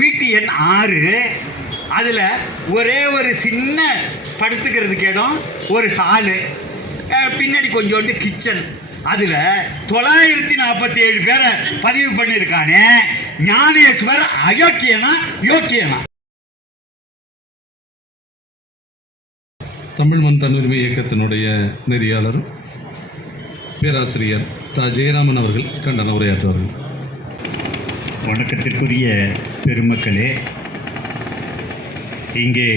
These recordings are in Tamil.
வீட்டு எண் 6. அதில் ஒரே ஒரு சின்ன படுத்துக்கிறதுக்கு இடம், ஒரு ஹாலு, பின்னாடி கொஞ்சோண்டு கிச்சன். அதில் 947 பேரை பதிவு பண்ணியிருக்கானே. ஞானேஸ்வர் அயோக்கியனா யோக்கியனா? தமிழ் மண் தன்னுரிமை இயக்கத்தினுடைய நெறியாளர் பேராசிரியர் ஜெயராமன் அவர்கள் கண்டன உரையாற்றுவார்கள். வணக்கத்திற்குரிய பெருமக்களே, இங்கே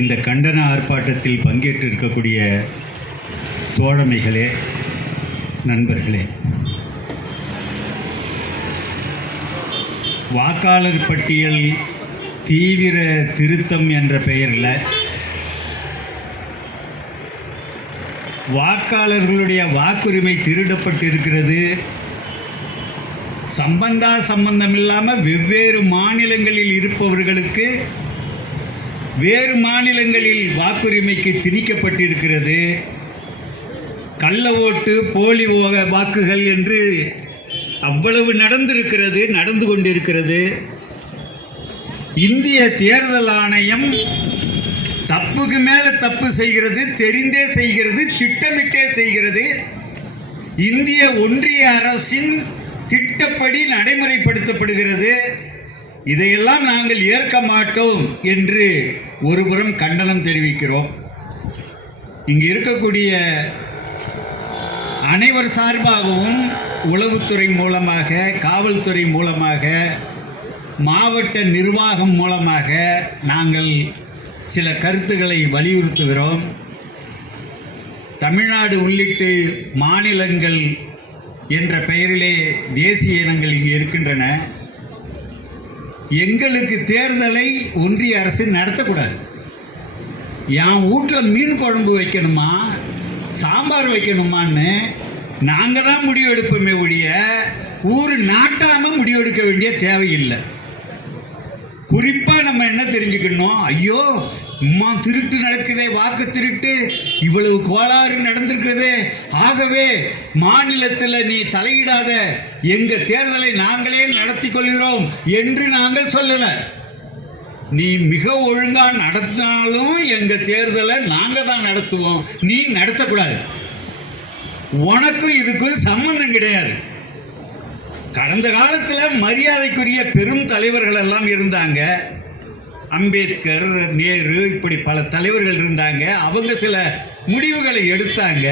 இந்த கண்டன ஆர்ப்பாட்டத்தில் பங்கேற்றிருக்கக்கூடிய தோழமைகளே, நண்பர்களே, வாக்காளர் பட்டியல் தீவிர திருத்தம் என்ற பெயரில் வாக்காளர்களுடைய வாக்குரிமை திருடப்பட்டிருக்கிறது. சம்பந்தம் இல்லாமல் வெவ்வேறு மாநிலங்களில் இருப்பவர்களுக்கு வேறு மாநிலங்களில் வாக்குரிமைக்கு திணிக்கப்பட்டிருக்கிறது. கள்ள ஓட்டு, போலி வாக்குகள் என்று அவ்வளவு நடந்து கொண்டிருக்கிறது. இந்திய தேர்தல் ஆணையம் தப்புக்கு மேலே தப்பு செய்கிறது, தெரிந்தே செய்கிறது, திட்டமிட்டே செய்கிறது. இந்திய ஒன்றிய அரசின் திட்டப்படி நடைமுறைப்படுத்தப்படுகிறது. இதையெல்லாம் நாங்கள் ஏற்க மாட்டோம் என்று ஒருபுறம் கண்டனம் தெரிவிக்கிறோம். இங்கு இருக்கக்கூடிய அனைவர் சார்பாகவும் உளவுத்துறை மூலமாக, காவல்துறை மூலமாக, மாவட்ட நிர்வாகம் மூலமாக நாங்கள் சில கருத்துக்களை வலியுறுத்துகிறோம். தமிழ்நாடு உள்ளிட்ட மாநிலங்கள் என்ற பெயரிலே தேசிய இனங்கள் இங்கே இருக்கின்றன. எங்களுக்கு தேர்தலை ஒன்றிய அரசு நடத்தக்கூடாது. என் வீட்டில் மீன் குழம்பு வைக்கணுமா, சாம்பார் வைக்கணுமான்னு நாங்கள் தான் முடிவெடுப்போமே ஒழிய ஊர் நாட்டாமல் முடிவெடுக்க வேண்டிய தேவையில்லை. குறிப்பாக நம்ம என்ன தெரிஞ்சுக்கணும், ஐயோ அம்மா திருட்டு நடக்குதே, வாக்கு திருட்டு, இவ்வளவு கோளாறு நடந்திருக்குதே, ஆகவே மாநிலத்தில் நீ தலையிடாத, எங்கள் தேர்தலை நாங்களே நடத்தி கொள்கிறோம் என்று நாங்கள் சொல்லலை. நீ மிக ஒழுங்காக நடத்தினாலும் எங்கள் தேர்தலை நாங்கள் தான் நடத்துவோம், நீ நடத்தக்கூடாது. உனக்கும் இதுக்கும் சம்பந்தம் கிடையாது. கடந்த காலத்தில் மரியாதைக்குரிய பெரும் தலைவர்கள் எல்லாம் இருந்தாங்க. அம்பேத்கர், நேரு, இப்படி பல தலைவர்கள் இருந்தாங்க. அவங்க சில முடிவுகளை எடுத்தாங்க.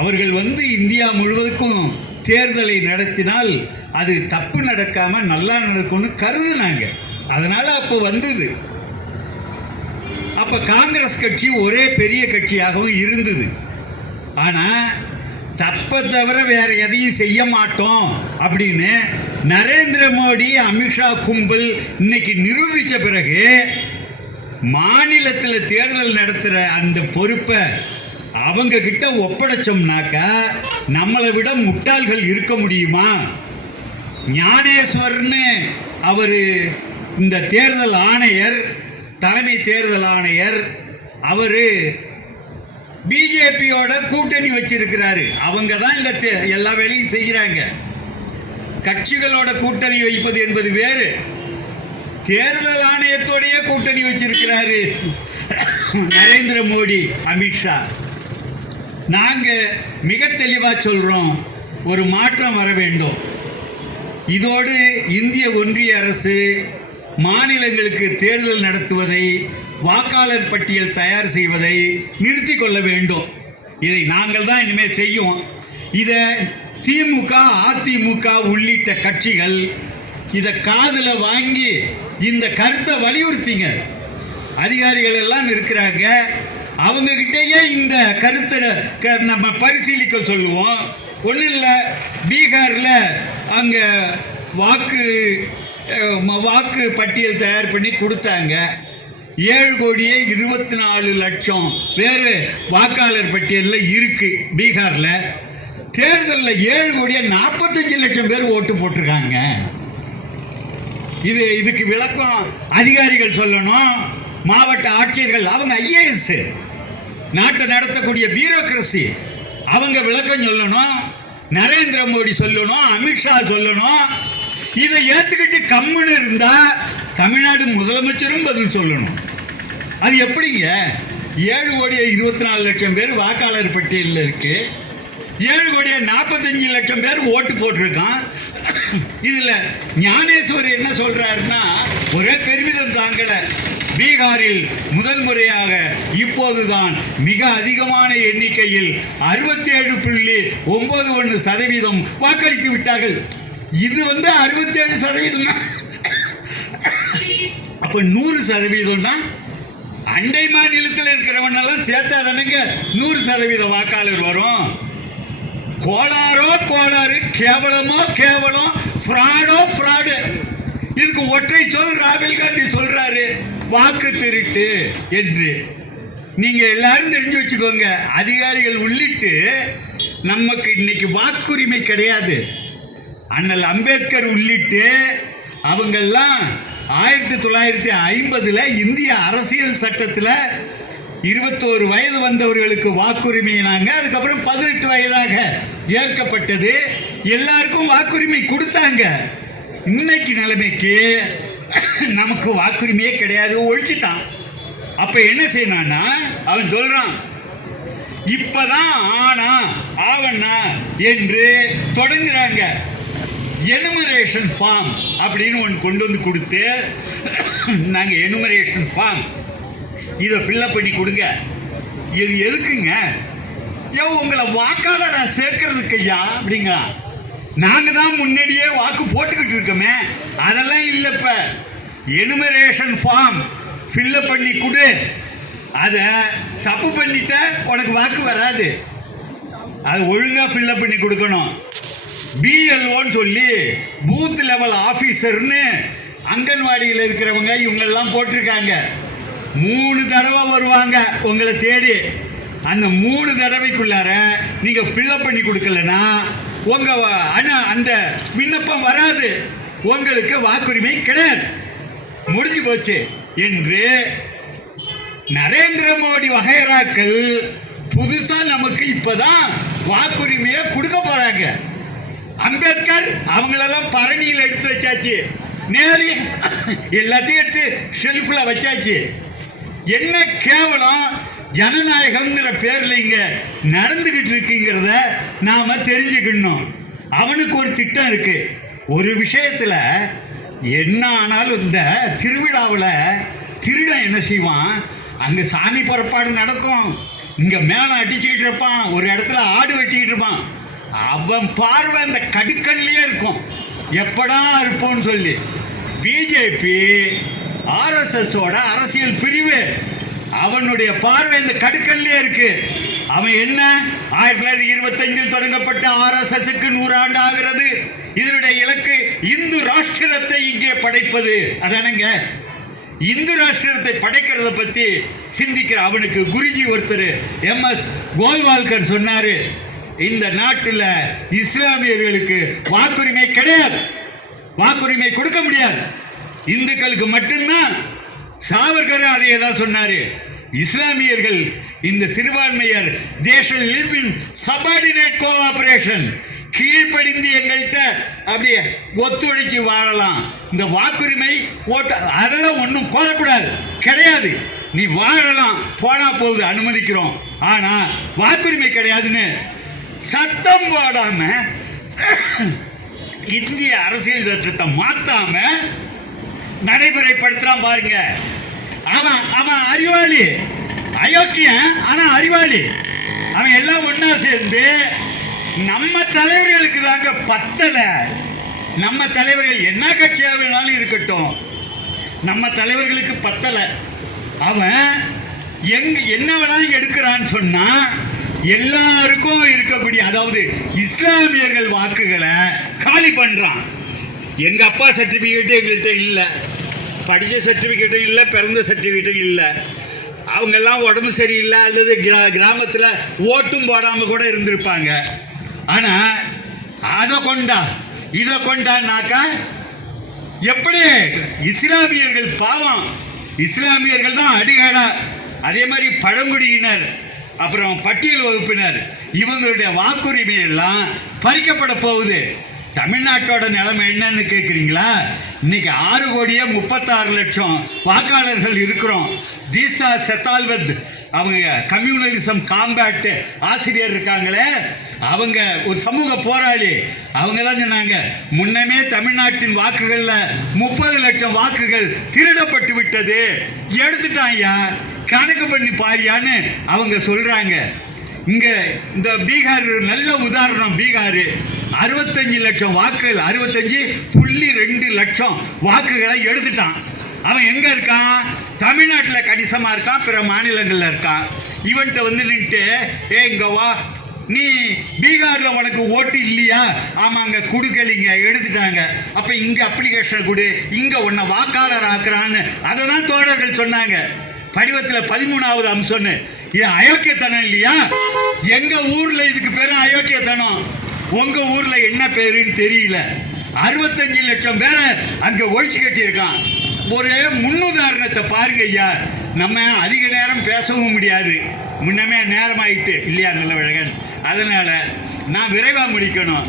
அவர்கள் இந்தியா முழுவதுக்கும் தேர்தலை நடத்தினால் அது தப்பு நடக்காமல் நல்லா நடக்கும்னு கருதுனாங்க. அதனால் அப்போ வந்தது. அப்போ காங்கிரஸ் கட்சி ஒரே பெரிய கட்சியாகவும் இருந்தது. ஆனால் தப்பை தவிர வேற எதையும் செய்ய மாட்டோம் அப்படின்னு நரேந்திர மோடி, அமித்ஷா கும்பல் இன்னைக்கு நிரூபித்த பிறகு மாநிலத்தில் தேர்தல் நடத்துகிற அந்த பொறுப்பை அவங்க கிட்ட ஒப்படைச்சோம்னாக்கா நம்மளை விட முட்டாள்கள் இருக்க முடியுமா? ஞானேஸ்வர்னு அவர் இந்த தேர்தல் ஆணையர், தலைமை தேர்தல் ஆணையர், அவர் பிஜேபியோட கூட்டணி வச்சிருக்கிறாரு. அவங்க தான் இந்த எல்லா வேலையும் செய்கிறாங்க. கட்சிகளோட கூட்டணி வைப்பது என்பது வேறு. தேர்தல் ஆணையத்தோடைய கூட்டணி வச்சிருக்கிறாரு நரேந்திர மோடி, அமித்ஷா. நாங்கள் மிக தெளிவாக சொல்கிறோம், ஒரு மாற்றம் வர வேண்டும். இதோடு இந்திய ஒன்றிய அரசு மாநிலங்களுக்கு தேர்தல் நடத்துவதை, வாக்காளர் பட்டியல் தயார் செய்வதை நிறுத்தி கொள்ள வேண்டும். இதை நாங்கள் தான் இனிமேல் செய்யும். இதை திமுக, அதிமுக உள்ளிட்ட கட்சிகள் இதை காதில் வாங்கி இந்த கருத்தை வலியுறுத்திங்க. அதிகாரிகள் எல்லாம் இருக்கிறாங்க, அவங்கக்கிட்டேயே இந்த கருத்தை நம்ம பரிசீலிக்க சொல்லுவோம். ஒன்றும் இல்லை, பீகாரில் அங்கே வாக்கு பட்டியல் தயார் பண்ணி கொடுத்தாங்க. 7,24,00,000 பேர் வாக்காளர் பட்டியலில் இருக்கு பீகாரில். தேர்தலில் 7,45,00,000 பேர் ஓட்டு போட்டிருக்காங்க. இதுக்கு விளக்கம் அதிகாரிகள் சொல்லணும், மாவட்ட ஆட்சியர்கள், அவங்க ஐஏஎஸ், நாட்டை நடத்தக்கூடிய பியூரோக்ரசி, அவங்க விளக்கம் சொல்லணும். நரேந்திர மோடி சொல்லணும், அமித்ஷா சொல்லணும். இதை ஏத்துக்கிட்டு கம்முன்னு இருந்தா தமிழ்நாடு முதலமைச்சரும் பதில் சொல்லணும். அது எப்படிங்க? 7,24,00,000 பேர் வாக்காளர் பட்டியலில் இருக்கு. 7,45,00,000 பேர் ஓட்டு போட்டிருக்கான். இதுல ஞானேஸ்வர் என்ன சொல்றாருன்னா, ஒரே பெருமிதம் தாங்கல, பீகாரில் முதல் முறையாக இப்போதுதான் மிக அதிகமான எண்ணிக்கையில் 67.91% வாக்களித்து விட்டார்கள். இது 67%. அப்ப 100% தான் அண்டை மாநிலத்தில் இருக்கிறவனெல்லாம் சேர்த்தா தானேங்க 100% வாக்காளர் வரும். கோளாறோ கோளாறு, கேவலமோ கேவலம், ஃப்ராடோ ஃப்ராடு. இதுக்கு ஒற்றை சொல் ராகுல் காந்தி சொல்றாரு, வாக்கு திருட்டு என்று. நீங்க எல்லாரும் தெரிஞ்சு வச்சுக்கோங்க, அதிகாரிகள் உள்ளிட்டு நமக்கு இன்னைக்கு வாக்குரிமை கிடையாது. அண்ணல் அம்பேத்கர் உள்ளிட்டு அவங்கெல்லாம் 1950 இந்திய அரசியல் சட்டத்தில் 21 வயது வந்தவர்களுக்கு வாக்குரிமையினாங்க. அதுக்கப்புறம் 18 வயதாக ஏற்கப்பட்டது. எல்லாருக்கும் வாக்குரிமை கொடுத்தாங்க. இன்னைக்கு நிலைமைக்கு நமக்கு வாக்குரிமையே கிடையாது, ஒழிச்சிட்டான். அப்ப என்ன செய்யணும்னா, அவன் சொல்றான், இப்பதான் ஆனா ஆவண்ணா என்று தொடங்குறாங்க. எனுமரேஷன் ஃபார்ம் அப்படின்னு ஒன்று கொண்டு வந்து கொடுத்து, நாங்கள் எனுமரேஷன் ஃபார்ம் இதை ஃபில்லப் பண்ணி கொடுங்க. இது எதுக்குங்க? உங்களை வாக்காளராக சேர்க்கறதுக்கு ஐயா அப்படிங்க. நாங்கள் தான் முன்னாடியே வாக்கு போட்டுக்கிட்டு இருக்கோமே, அதெல்லாம் இல்லை. இப்போ எனுமரேஷன் ஃபார்ம் ஃபில்லப் பண்ணி கொடு. அதை தப்பு பண்ணிட்ட உனக்கு வாக்கு வராது. அது ஒழுங்காக ஃபில்லப் பண்ணி கொடுக்கணும். பிஎல்ஓன்னு சொல்லி பூத் லெவல் ஆஃபீஸர்னு அங்கன்வாடியில் இருக்கிறவங்க இவங்கெல்லாம் போட்டிருக்காங்க. 3 தடவை வருவாங்க உங்களை தேடி. அந்த 3 தடவைக்குள்ளார நீங்கள் ஃபில்லப் பண்ணி கொடுக்கலன்னா உங்கள் அந்த விண்ணப்பம் வராது, உங்களுக்கு வாக்குரிமை கிடையாது, முடிஞ்சு போச்சு என்று நரேந்திர மோடி வகைராக்கள் புதுசாக நமக்கு இப்போதான் வாக்குரிமையை கொடுக்க போகிறாங்க. அம்பேத்கர் அவங்களெல்லாம் பரணியில் எடுத்து வச்சாச்சு, நேரு எல்லாத்தையும் எடுத்து ஷெல்ஃபில் வச்சாச்சு. என்ன கேவலம் ஜனநாயகம்ங்கிற பேரில் இங்கே நடந்துக்கிட்டு இருக்குங்கிறத நாம் தெரிஞ்சுக்கணும். அவனுக்கு ஒரு திட்டம் இருக்கு. ஒரு விஷயத்தில் என்ன ஆனாலும் இந்த திருவிழாவில் திருடன் என்ன செய்வான், அங்கே சாமி புறப்பாடு நடக்கும், இங்கே மேலே அடிச்சுக்கிட்டு இருப்பான், ஒரு இடத்துல ஆடு வெட்டிக்கிட்டு இருப்பான். அவன் பார்வை அந்த கடுக்கல்லையே இருக்கும், எப்படா இருப்போன்னு சொல்லி. பிஜேபி ஆர்எஸ்எஸோட அரசியல் பிரிவு, அவனுடைய பார்வை இந்த கடுக்கல்லையே இருக்கு. அவன் என்ன, 1925 தொடங்கப்பட்ட ஆர்எஸ்எஸ்க்கு 100 ஆண்டு ஆகிறது. இதனுடைய இலக்கு இந்து ராஷ்டிரத்தை இங்கே படைப்பது. அதானங்க, இந்து ராஷ்டிரத்தை படைக்கிறத பத்தி சிந்திக்கிற அவனுக்கு குருஜி ஒருத்தர் MS கோல்வால்கர் சொன்னாரு, இந்த நாட்டில் இஸ்லாமியர்களுக்கு வாக்குரிமை கிடையாது, வாக்குரிமை கொடுக்க முடியாது, இந்துக்களுக்கு மட்டும்தான். சாவர்கர் அதே தான் சொன்னாரு, இஸ்லாமியர்கள் இந்த சிறுபான்மையர் தேஷல் லிவ் இன் சபார்டினேட் கோஆபரேஷன், கீழ்ப்படிந்து எங்கள்கிட்ட அப்படியே ஒத்துழைச்சி வாழலாம். இந்த வாக்குரிமை ஓட்டு அதெல்லாம் ஒன்றும் கோரக்கூடாது, கிடையாது. நீ வாழலாம், போனா போகுது, அனுமதிக்கிறோம், ஆனா வாக்குரிமை கிடையாதுன்னு சத்தம் போடாம இந்திய அரசியல் சட்டத்தை மாத்தாம நடைமுறைப்படுத்துறான் பாருங்க. அவன் அறிவாளி, அயோக்கியன், ஆனா அறிவாளி. அவன் எல்லாம் ஒன்னா சேர்ந்து நம்ம தலைவர்களுக்கு தாங்க பத்தல. நம்ம தலைவர்கள் என்ன கட்சியாக வேணாலும் இருக்கட்டும், நம்ம தலைவர்களுக்கு பத்தல. அவன் என்ன வேணாலும் எடுக்கிறான்னு சொன்னா எல்லாருக்கும் இருக்கக்கூடிய, அதாவது இஸ்லாமியர்கள் வாக்குகளை காலி பண்றான். எங்க அப்பா சர்டிபிகேட்டு எங்கள்கிட்ட இல்லை, படித்த சர்டிஃபிகேட்டும் இல்லை, பிறந்த சர்டிஃபிகேட்டும் இல்லை. அவங்கெல்லாம் உடம்பு சரியில்லை அல்லது கிராமத்தில் ஓட்டும் போடாமல் கூட இருந்திருப்பாங்க. ஆனால் அதை கொண்டா இதை கொண்டான்னாக்கா எப்படி? இஸ்லாமியர்கள் பாவம், இஸ்லாமியர்கள் தான் அடிகளா. அதே மாதிரி பழங்குடியினர், அப்புறம் பட்டியல் வகுப்பினர், இவங்களுடைய வாக்குரிமை எல்லாம் பறிக்கப்பட போகுது. தமிழ்நாட்டோட நிலைமை என்னன்னு கேட்குறீங்களா? இன்னைக்கு 6,36,00,000 வாக்காளர்கள் இருக்கிறோம். தீசா செத்தால்வத் அவங்க கம்யூனலிசம் காம்பேக்ட் ஆசிரியர் இருக்காங்களே, அவங்க ஒரு சமூக போராளி. அவங்க தான் சொன்னாங்க, முன்னமே தமிழ்நாட்டின் வாக்குகளில் 30 லட்சம் வாக்குகள் திருடப்பட்டு விட்டது, எடுத்துட்டான் ஐயா, கணக்கு பண்ணி பாரியான்னு அவங்க சொல்றாங்க. இங்க இந்த பீகார் நல்ல உதாரணம். பீகார் 65 லட்சம் வாக்குகள், 65.2 லட்சம் வாக்குகளை எடுத்துட்டான். அவன் எங்க இருக்கான்? தமிழ்நாட்டில் கணிசமா இருக்கான், பிற மாநிலங்கள்ல இருக்கான். இவன்கிட்ட வந்து நின்று, இங்க வா, நீ பீகார்ல உனக்கு ஓட்டு இல்லையா? ஆமாங்க, கொடுக்கலிங்க, எடுத்துட்டாங்க. அப்ப இங்க அப்ளிகேஷன் கொடு, இங்க உன்னை வாக்காளர் ஆக்குறான்னு அதை தான் தோழர்கள் சொன்னாங்க. படிவத்தில் 13வது அம்சம்னு. இது அயோக்கியத்தனம் இல்லையா? எங்க ஊர்ல இதுக்கு பேரு அயோக்கியத்தனம். உங்க ஊர்ல என்ன பேருன்னு தெரியல. 65 லட்சம் பேரை அங்க ஒழிச்சு கட்டியிருக்கான். ஒரு முன்னுதாரணத்தை பாருங்க ஐயா. நம்ம அதிக நேரம் பேசவும் முடியாது, முன்னமே நேரம் ஆயிட்டு இல்லையா நல்லவழகன். அதனால நான் விரைவா முடிக்கணும்.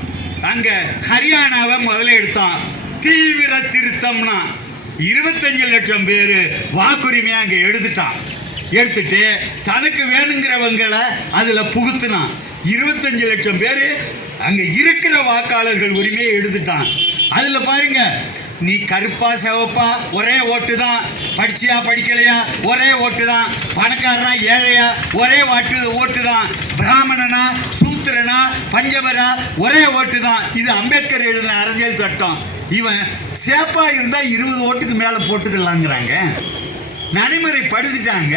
அங்க ஹரியானாவை முதல்ல எடுத்தான். தீவிர திருத்தம்னா 25 லட்சம் பேர் வாக்குரிமையை அங்கே எடுத்துட்டு தனக்கு வேணுங்கிறவங்களை அதில் புகுத்தினான். 25 லட்சம் பேர் அங்கே இருக்கிற வாக்காளர்கள் உரிமையை எடுத்துட்டான். அதில் பாருங்க, நீ கருப்பா சிவப்பா ஒரே ஓட்டு தான், படிச்சியா படிக்கலையா ஒரே ஓட்டு தான், பணக்காரனா ஏழையா ஒரே ஓட்டு தான், பிராமணனா சூத்திரனா பஞ்சபரா ஒரே ஓட்டு தான். இது அம்பேத்கர் எழுதின அரசியல் சட்டம். இவன் சேப்பா இருந்தா 20 ஓட்டுக்கு மேல போட்டுக்கலாங்கிறாங்க. நடைமுறைப்படுத்திட்டாங்க.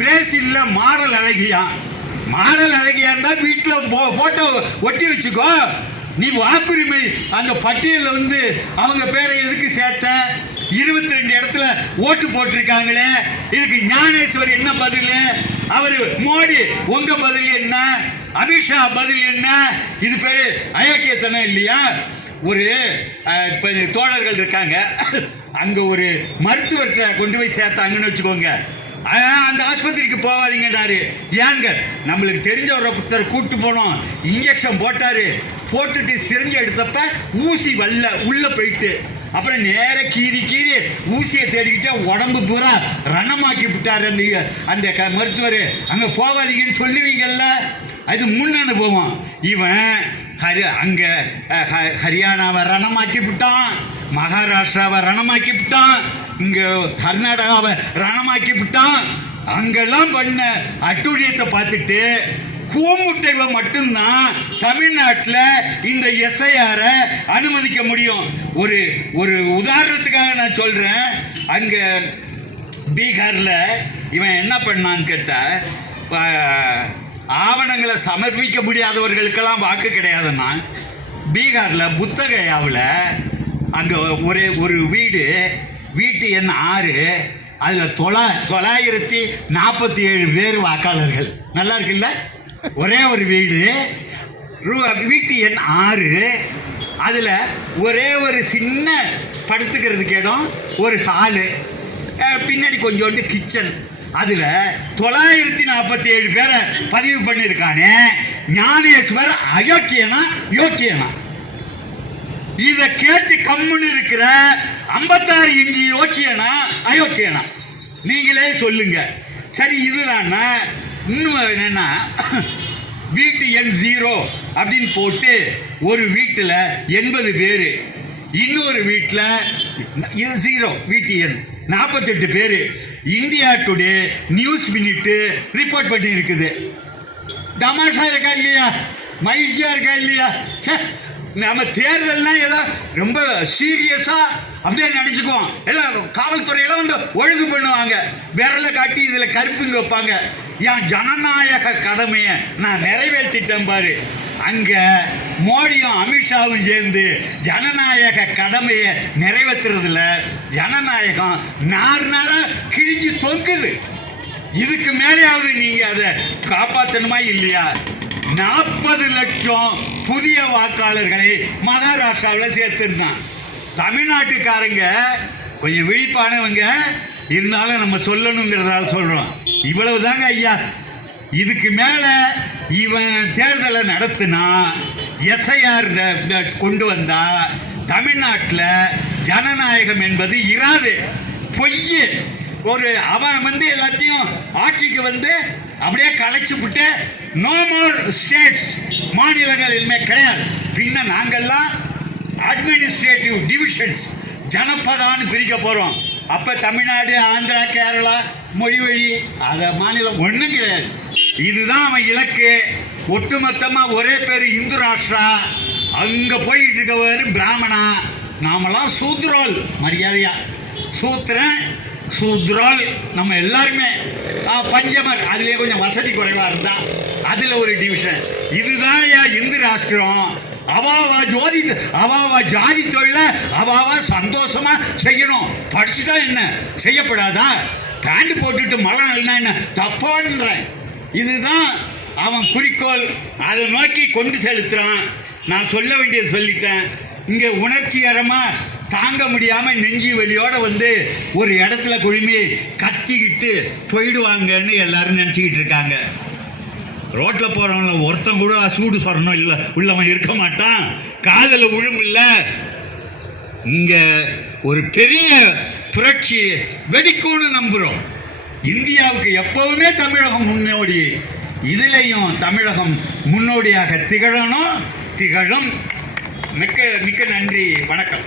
பிரேசில்ல மாடல் அழகியா இருந்தா வீட்டில் போட்டோ ஒட்டி வச்சுக்கோ. நீ வாக்குரிமை அந்த பட்டியலில் வந்து அவங்க பேரை எதுக்கு சேர்த்த? 22 இடத்துல ஓட்டு போட்டிருக்காங்களே, இதுக்கு ஞானேஸ்வர் என்ன பதில்? அவர் மோடி உங்க பதில் என்ன? அமித்ஷா பதில் என்ன? இது பேரு அயோக்கியத்தனம் இல்லையா? ஒரு தோழர்கள் இருக்காங்க, அங்க ஒரு மருத்துவர்கிட்ட கொண்டு போய் சேர்த்தாங்கன்னு வச்சுக்கோங்க. அந்த ஆஸ்பத்திரிக்கு போகாதீங்கன்னாரு. ஏங்க, நம்மளுக்கு தெரிஞ்ச ஒருத்தர் கூப்பிட்டு போனோம், இன்ஜெக்ஷன் போட்டுட்டு சிரிஞ்சு எடுத்தப்ப ஊசி உள்ள போயிட்டு, அப்புறம் நேர கீறி ஊசியை தேடிக்கிட்டே உடம்பு பூரா ரணமாக்கி விட்டார் அந்த மருத்துவர். அங்க போகாதீங்கன்னு சொல்லுவீங்கல்ல, அது முன் அனுபவம். இவன் அங்க ஹரியானாவை ரணமாக்கி விட்டான், மகாராஷ்டிராவை ரணமாக்கி விட்டான், இங்க கர்நாடகாவை ரணமாக்கி விட்டான். அங்கெல்லாம் பண்ண அட்டூழியத்தை பார்த்துட்டு கூமுட்டைவை மட்டும்தான் தமிழ்நாட்டில் இந்த எஸ்ஐஆர அனுமதிக்க முடியும். ஒரு உதாரணத்துக்காக நான் சொல்றேன். அங்க பீகார்ல இவன் என்ன பண்ணான்னு கேட்டா, ஆவணங்களை சமர்ப்பிக்க முடியாதவர்களுக்கெல்லாம் வாக்கு கிடையாதுன்னா, பீகாரில் புத்தகயாவில் அங்கே ஒரு வீட்டு எண் 6, அதில் 947 பேர் வாக்காளர்கள். நல்லா இருக்குல்ல? ஒரே ஒரு வீட்டு எண் 6, அதில் ஒரே ஒரு சின்ன படுத்துக்கிறதுக்கு இடம், ஒரு ஹாலு, பின்னாடி கொஞ்சோண்டு கிச்சன். அதில் 947 பேரை பதிவு பண்ணியிருக்கானே. ஞானேஸ்வர் யோக்கியனா? இதை கேட்டு கம்முன்னு இருக்கிற 56 இன்ச்சு யோக்கியனா அயோக்கியனா? நீங்களே சொல்லுங்க. சரி, இதுதான். இன்னும் என்னன்னா, வீட்டு எண் 0 அப்படின்னு போட்டு ஒரு வீட்டில் 80 பேர், இன்னொரு வீட்டில் 0 வீட்டு எண் 48 பேர். India today news minute report பண்ணி இருக்குது. தமாஷா இருக்கா இல்லையா? மகிழ்ச்சியா இருக்கா இல்லையா? நம்ம தேர்தல்னா ஏதோ ரொம்ப சீரியஸா அப்படியே நினைச்சுக்குவோம். எல்லாம் காவல்துறையெல்லாம் வந்து ஒழுங்கு பண்ணுவாங்க, விரல காட்டி இதுல கருப்புங்க வைப்பாங்க. என் ஜனநாயக கடமையை நான் நிறைவேற்றிட்டேன் பாரு. அங்க மோடியும் அமித்ஷாவும் சேர்ந்து ஜனநாயக கடமையை நிறைவேற்றுறதுல ஜனநாயகம் நாரா கிழிஞ்சு தொங்குது. இதுக்கு மேலேயாவது நீங்க அதை காப்பாற்றணுமா இல்லையா? 40 லட்சம் புதிய வாக்காளர்களை மகாராஷ்டிராவில் சேர்த்திருந்தான். தமிழ்நாட்டுக்காரங்க கொஞ்சம் விழிப்பானவங்க இருந்தாலும் நம்ம சொல்லணுங்கிறதால சொல்றோம். இவ்வளவுதாங்க ஐயா. இதுக்கு மேல இவன் தேர்தலை நடத்தினா எஸ்ஐஆர் கொண்டு வந்தா தமிழ்நாட்டில் ஜனநாயகம் என்பது இராது. பொய். அவன் எல்லாத்தையும் ஆட்சிக்கு அப்படியே கலைச்சு விட்டு நோ மோர் ஸ்டேட்ஸ், மாநிலங்கள் இனிமே கிடையாது. பின்ன நாங்கள்லாம் அட்மினிஸ்ட்ரேட்டிவ் டிவிஷன்ஸ், ஜனபதான்னு பிரிக்க போகிறோம். அப்போ தமிழ்நாடு, ஆந்திரா, கேரளா, மொழி அதை மாநிலம் ஒன்றும் கிடையாது. இதுதான் அவன் இலக்கு. ஒட்டுமொத்தமாக ஒரே பேர் இந்து ராஷ்டிரா. அங்கே போயிட்டு இருக்கவர் பிராமணா, நாமெல்லாம் சூத்ரோல். மரியாதையா சூத்திரன், சூத்ரோல் நம்ம எல்லாருமே. பஞ்சமர் அதிலே கொஞ்சம் வசதி குறைவாக இருந்தால் அதில் ஒரு டிவிஷன். இதுதான் இந்து ராஷ்டிரம். அவாவா ஜாதி தொழிலை அவாவா சந்தோஷமா செய்யணும். படிச்சுட்டா என்ன செய்யப்படாதா? பேண்ட் போட்டுட்டு மழை என்ன தப்பான்றேன். இதுதான் அவன் குறிக்கோள். அதை நோக்கி கொண்டு செலுத்துறான். நான் சொல்ல வேண்டியது சொல்லிட்டேன். இங்கே உணர்ச்சிகரமாக தாங்க முடியாமல் நெஞ்சி வெளியோட ஒரு இடத்துல குழுமி கத்திக்கிட்டு போயிடுவாங்கன்னு எல்லாரும் நினச்சிக்கிட்டு இருக்காங்க. ரோட்டில் போகிறவங்கள ஒருத்தன் கூட சூடு சொரணும் இல்லை உள்ளவன் இருக்க மாட்டான். காதல விழும் இல்லை. இங்கே ஒரு பெரிய புரட்சி வெடிக்கும்னு நம்புகிறோம். இந்தியாவுக்கு எப்பவுமே தமிழகம் முன்னோடி. இதுலேயும் தமிழகம் முன்னோடியாக திகழும். மிக்க நன்றி. வணக்கம்.